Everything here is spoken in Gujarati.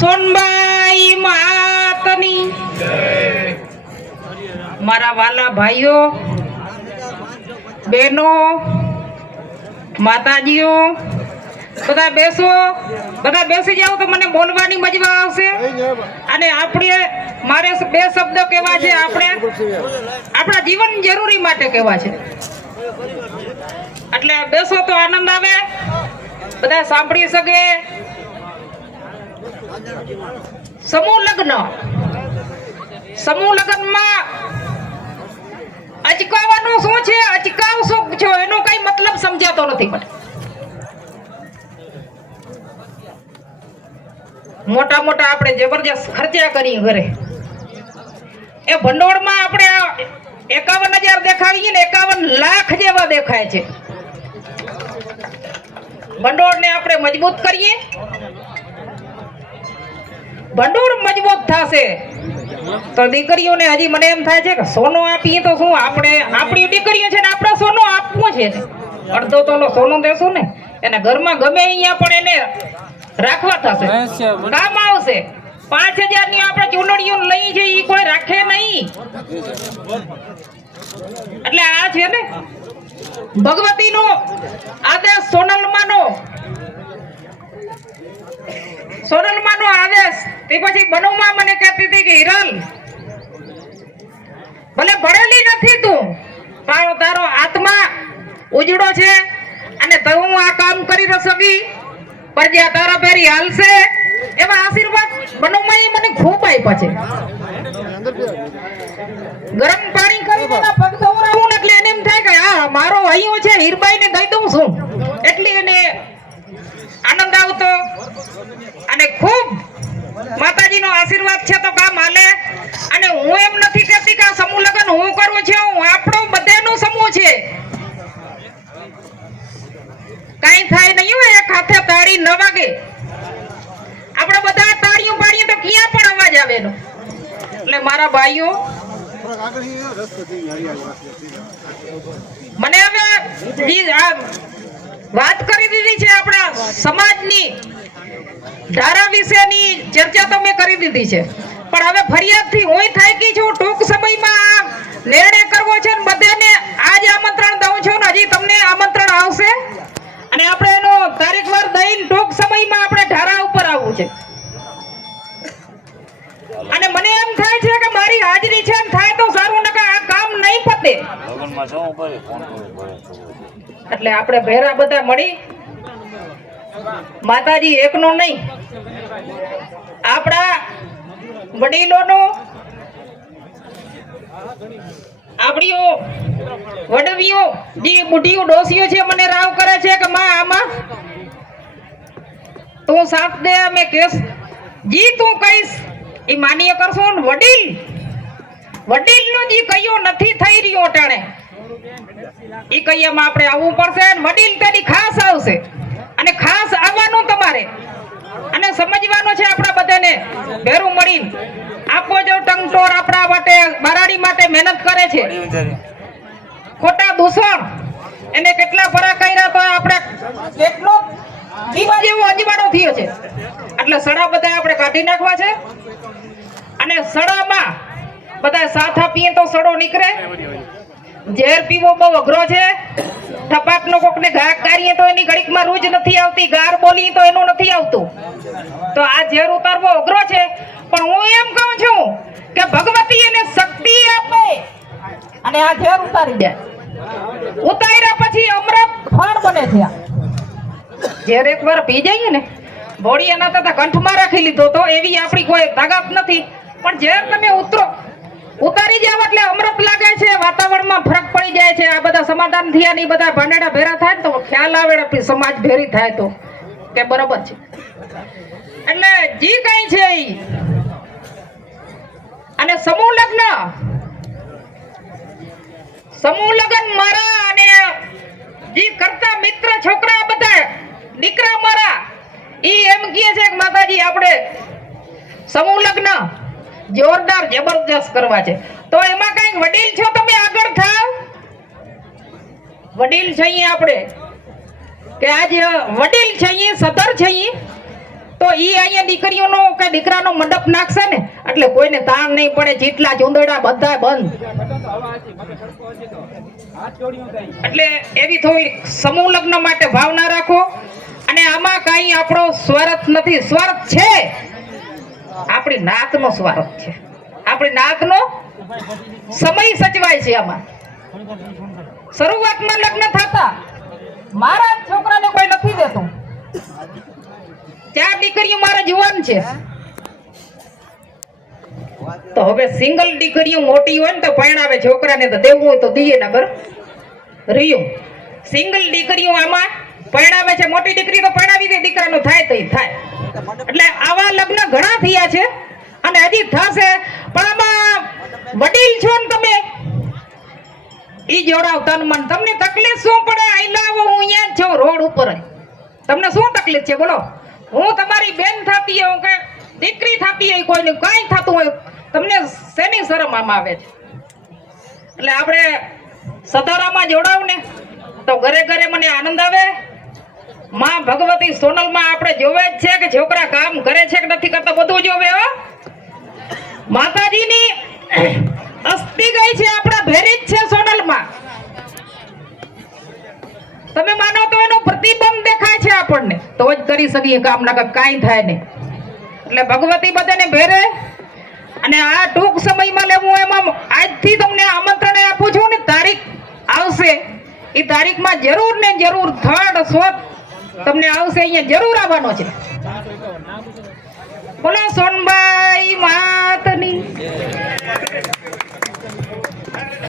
સોનબાઈ માતની મારા વાલા ભાઈઓ બહેનો માતાજીઓ બધા બેસો, બધા બેસી જાઓ તો મને બોલવાની મજા આવશે. અને આપણે મારે બે શબ્દો કહેવા છે, આપણે આપણા જીવન જરૂરી માટે કહેવા છે. એટલે બેસો તો આનંદ આવે, બધા સાંભળી શકે. સમૂહ લગ્નમાં અચકાવવાનું શું છે, અચકાવશો છો એનો કઈ મતલબ સમજાતો નથી મને. મોટા મોટા આપણે જબરજસ્ત ખર્ચા કરી ઘરે, એ ભંડોળમાં આપણે 51,000 દેખાડીએ ને 51 લાખ જેવા દેખાય છે. ભંડોળને આપણે મજબૂત કરીએ, ભંડોળ મજબૂત થશે તો દીકરીઓને હજી મને એમ થાય છે કે સોનું આપીએ તો શું, આપણે આપણી દીકરીઓ છે ને આપણે સોનું આપવું છે. અડધો તોલો સોનું દેશું ને એને ઘરમાં ગમે અહીંયા પણ એને રાખવા થશે, કામ આવશે. 5,000 ની આપણે ચૂંટણીઓ લઈ છે એ કોઈ રાખે નહીં. એટલે આ છે ને ભગવતીનો આદેશ, સોનલમાનો આદેશ. તે પછી બનુમાં મને કહેતી હતી કે હિરલ ભલે ભણેલી નથી તું, પણ તારો આત્મા ઉજળો છે અને તું આ કામ કરી શકી, પ્રજા તારા ફેરી હાલશે. એવા આશીર્વાદ બનુમાં મને ખૂબ આપ્યા છે. ગરમ પાણી કરીને પગ ધોવરાવું એટલે એને એમ થાય કે આ મારો અહીંયા છે, હીરબાઈ ને દઈ દઉં છું. એટલી એને આનંદ આવતો. અને ખૂબ માતાજીનો આશીર્વાદ છે તો કામ હાલે. અને હું એમ નથી કહેતી કે આ સમૂહ લગ્ન હું કરું છું, આપણો બધાનો સમૂહ છે. કઈ થાય નહીં હોય, એક હાથે તાળી ન વાગે. આપણે બધા તાળીઓ પાડીએ તો ક્યાં પણ અવાજ આવે એનો. એટલે મારા ભાઈઓ મને હવે વાત કરી દીધી છે, આપણા સમાજની ધારા વિશેની ચર્ચા તો મેં કરી દીધી છે. પણ હવે ફરિયાદથી હું થાકી છું. ટૂંક સમયમાં નિર્ણય કરવો છે ને બધાને આજ આમંત્રણ દઉં છું ને હજી તમને આમંત્રણ આવશે અને આપણે એનો તારીખવાર દઈને ટૂંક સમયમાં આપણે ધારા ઉપર આવવું છે. અને મને એમ થાય છે કે મારી હાજરી છે ને થાય તો સારું, નકર આ કામ નહીં પતે. એટલે આપણે ભેરા બધા મળી, માતાજી એકનો નહીં, આપણા વડીલોનો, આપણીઓ વડવીઓ જે બુઢીઓ ડોસીઓ છે મને રાવ કરે છે કે માં આમાં તું સાથ દે, અમે કેસ જી તું કહીશ એ માન્ય કરશો. વડીલનો જે કયો નથી થઈ રહ્યો અટાણે એ કૈયામાં આપણે આવવું પડશે. વડીલ તેની ખાસ આવશે અને ખાસ આવવાનું તમારે અને સમજવાનું છે. આપણા બધાને ભેરું મળીને આપો જો ટંગટોર આપણા માટે બરાડી માટે મહેનત કરે છે. ખોટા દૂષણ એને કેટલા ફરા કર્યા તો આપણે કેટલો દીવા જેવો અજવાળો થયો છે. એટલે સડા બધા આપણે કાઢી નાખવા છે. અને સડામાં બધા સાથ આપીએ તો સડો નીકળે. ઝેર પીવો બહુ અઘરો છે. થપાકનો કોકને ઘા કાઢીએ તો એની ઘડીકમાં રૂજ નથી આવતી, ગાર બોલી તો એનું નથી આવતું. તો આ ઝેર ઉતારવો અઘરો છે. પણ હું એમ કહું છું કે ભગવતી એને શક્તિ આપે અને આ ઝેર ઉતારી દે. ઉતાર્યા પછી અમૃત ફળ બને છે. ઝેર એકવાર પી જઈએ ને ભોળી એના તથા કંઠમાં રાખી લીધો તો એવી આપણી કોઈ તાકાત નથી. પણ ઝેર તમે ઉતારી જાવ એટલે અમૃત લાગે છે. વાતાવરણમાં ફરક પડી જાય છે. આ બધા સમાધાન થયા ને બધા ભાંડેડા ભેરા થાય તો ખ્યાલ આવે સમાજ ભેરી થાય તો કે બરોબર છે. એટલે જી કઈ છે અને સમૂહ લગ્ન મારા અને જી કરતા મિત્ર છોકરા બધા દીકરા મારા ઈ એમ કહે છે કે માતાજી આપણે સમૂહ લગ્ન જોરદાર જબરદસ્ત કરવા છે. તો એમાં કઈક વડીલ છો તમે આગળ થાવ. વડીલ છીએ આપણે કે આજ વડીલ છીએ, સદર છીએ તો ઈ અહીંયા દીકરીઓનો કે દીકરાનો મંડપ નાખશે ને એટલે કોઈને તાણ નહીં પડે, જેટલા ચૂંદડા બધા બંધ. એટલે એવી થોડી સમૂહ લગ્ન માટે ભાવના રાખો. અને આમાં કઈ આપણો સ્વાર્થ નથી, સ્વાર્થ છે આપણી નાતનો સ્વાર્થ છે. આપણી નાતનો સમય સચવાય છે. આમાં શરૂઆતમાં લગ્ન થતા મારા છોકરાને કોઈ નથી દેતું, 4 દીકરીઓ મારા જુવાન છે, તો હવે સિંગલ દીકરીઓ મોટી હોય ને તો પરણાવે, છોકરાને તો દેવું હોય તો દીએ નગર રહ્યું. સિંગલ દીકરીઓ આમાં પરણાવે છે, મોટી દીકરી તો પરણાવી દે, દીકરાનું થાય તો થાય. એટલે આવા લગ્ન ઘણા થયા છે અને હજી થશે. પણ આમાં વડીલ છો ને તમે, ઈ જોડાવ તન મન. તમને તકલીફ શું પડે? આઈ લાવો, હું અહીંયા જ છું રોડ ઉપર. તમને શું તકલીફ છે બોલો? હું તમારી બેન થતી હું કે દીકરી થતી હોય, કોઈને કઈ થતું હોય, તમને શેની શરમ આમાં આવે છે? એટલે આપણે સતારામાં જોડાવ ને તો ઘરે ઘરે મને આનંદ આવે. માં ભગવતી સોનલમાં આપણે જોવે જ છે કે છોકરા કામ કરે છે કે નથી કરતા, બધું જોવે. હો, માતાજીની અસ્થિ ગઈ છે આપણા ભેરી જ છે સોનલમાં. તમે માનો તો એનો પ્રતિબંધ દેખાય છે આપણને, તો જ કરી શકીએ કામ, ના કાંઈ થાય નહીં. એટલે ભગવતી બધાને ભેરે. અને આ ટૂંક સમયમાં લેવું, એમાં આજથી તમને આમંત્રણ આપું છું ને, તારીખ આવશે એ તારીખમાં જરૂર ને જરૂર 3rd સ્વત તમને આવશે, અહીંયા જરૂર આવવાનો છે. બોલો સોનબાઈ માતની.